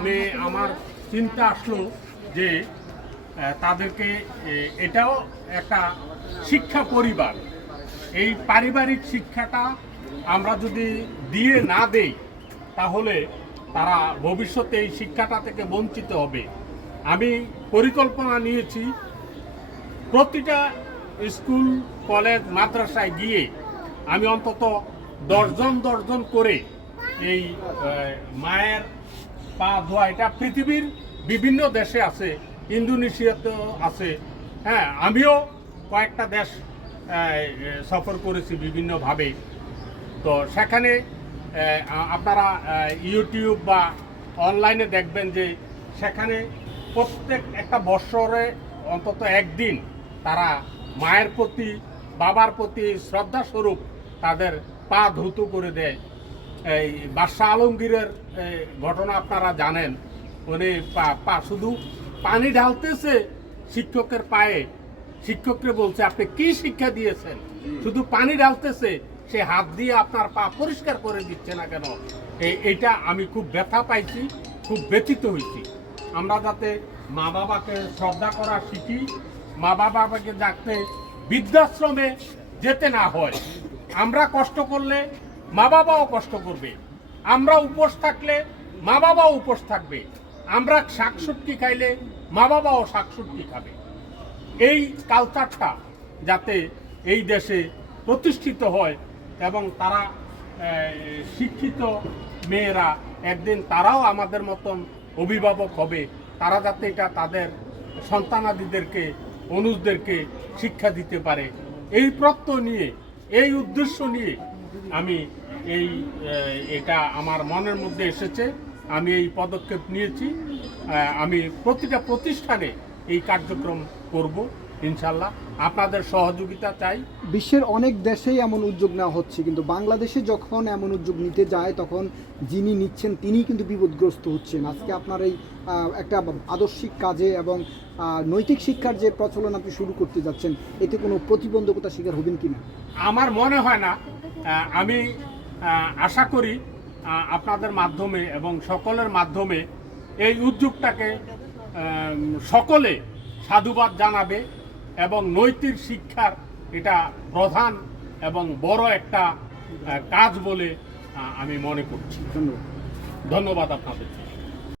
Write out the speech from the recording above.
আমি, আমার চিন্তা আসলো যে তাদেরকে এটাও একটা শিক্ষা পরিবার। এই পারিবারিক শিক্ষাটা আমরা যদি দিয়ে না দেই, তাহলে তারা ভবিষ্যতে এই শিক্ষাটা থেকে বঞ্চিত হবে। আমি পরিকল্পনা নিয়েছি, প্রতিটা স্কুল, কলেজ, মাদ্রাসায় গিয়ে আমি অন্তত দশজন দশজন করে এই মায়ের পা ধোয়া, এটা পৃথিবীর বিভিন্ন দেশে আছে, ইন্দোনেশিয়াতেও আছে। হ্যাঁ আমিও কয়েকটা দেশ সফর করেছি বিভিন্নভাবে। তো সেখানে আপনারা ইউটিউব বা অনলাইনে দেখবেন যে সেখানে প্রত্যেক একটা বৎসরে অন্তত একদিন তারা মায়ের প্রতি, বাবার প্রতি শ্রদ্ধাস্বরূপ তাদের পা ধৌত করে দেয়। এই বাদশাহ আলমগীরের ঘটনা আপনারা জানেন। উনি পা শুধু পানি ঢালতেছে শিক্ষকের পায়ে। শিক্ষককে বলছে, আপনি কি শিক্ষা দিয়েছেন? শুধু পানি ঢালতেছে, সে হাত দিয়ে আপনার পা পরিষ্কার করে দিচ্ছে না কেন? এইটা আমি খুব ব্যথা পাইছি, খুব ব্যথিত হয়েছি আমরা যাতে মা বাবাকে শ্রদ্ধা করা শিখি মা বাবাকে যাতে বৃদ্ধাশ্রমে যেতে না হয়। আমরা কষ্ট করলে মা বাবাও কষ্ট করবে। আমরা উপোস থাকলে মা বাবাও উপোস থাকবে। আমরা শাকসবজি খাইলে মা বাবাও শাকসবজি খাবে। এই কালচারটা যাতে এই দেশে প্রতিষ্ঠিত হয় এবং তারা শিক্ষিত মেয়েরা একদিন তারাও আমাদের মতন অভিভাবক হবে। তারা যাতে এটা তাদের সন্তানাদিদেরকে, অনুজদেরকে শিক্ষা দিতে পারে। এই প্রত্যয় নিয়ে, এই উদ্দেশ্য নিয়ে আমি এই এটা আমার মনের মধ্যে এসেছে। আমি এই পদক্ষেপ নিয়েছি। আমি প্রতিটা প্রতিষ্ঠানে এই কার্যক্রম করব ইনশাল্লাহ আপনাদের সহযোগিতা চাই। বিশ্বের অনেক দেশেই এমন উদ্যোগ নেওয়া হচ্ছে কিন্তু বাংলাদেশে যখন এমন উদ্যোগ নিতে যায় তখন যিনি নিচ্ছেন তিনিই কিন্তু বিপদগ্রস্ত হচ্ছেন। আজকে আপনার এই একটা আদর্শিক কাজে এবং নৈতিক শিক্ষার যে প্রচলন আপনি শুরু করতে যাচ্ছেন এতে কোনো প্রতিবন্ধকতা শিকার হবেন কিনা? আমার মনে হয় না। আমি আশা করি আপনাদের মাধ্যমে এবং সকলের মাধ্যমে এই উদ্যোগটাকে সকলে সাধুবাদ জানাবে এবং নৈতিক শিক্ষার এটা প্রধান এবং বড় একটা কাজ বলে আমি মনে করছি। ধন্যবাদ। ধন্যবাদ আপনাদের।